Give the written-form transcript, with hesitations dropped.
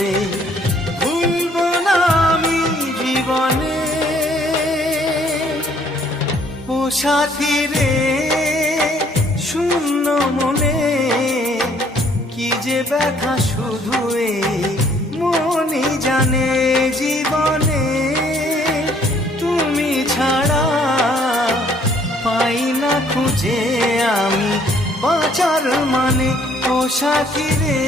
রে ভুলব না আমি জীবনে। ও সাথী রে শূন্য মনে কি যে ব্যথা শুধু এই মনই জানে। জীবনে তুমি ছাড়া পাই না খুঁজে আমি বাঁচার মানে। ও সাথী রে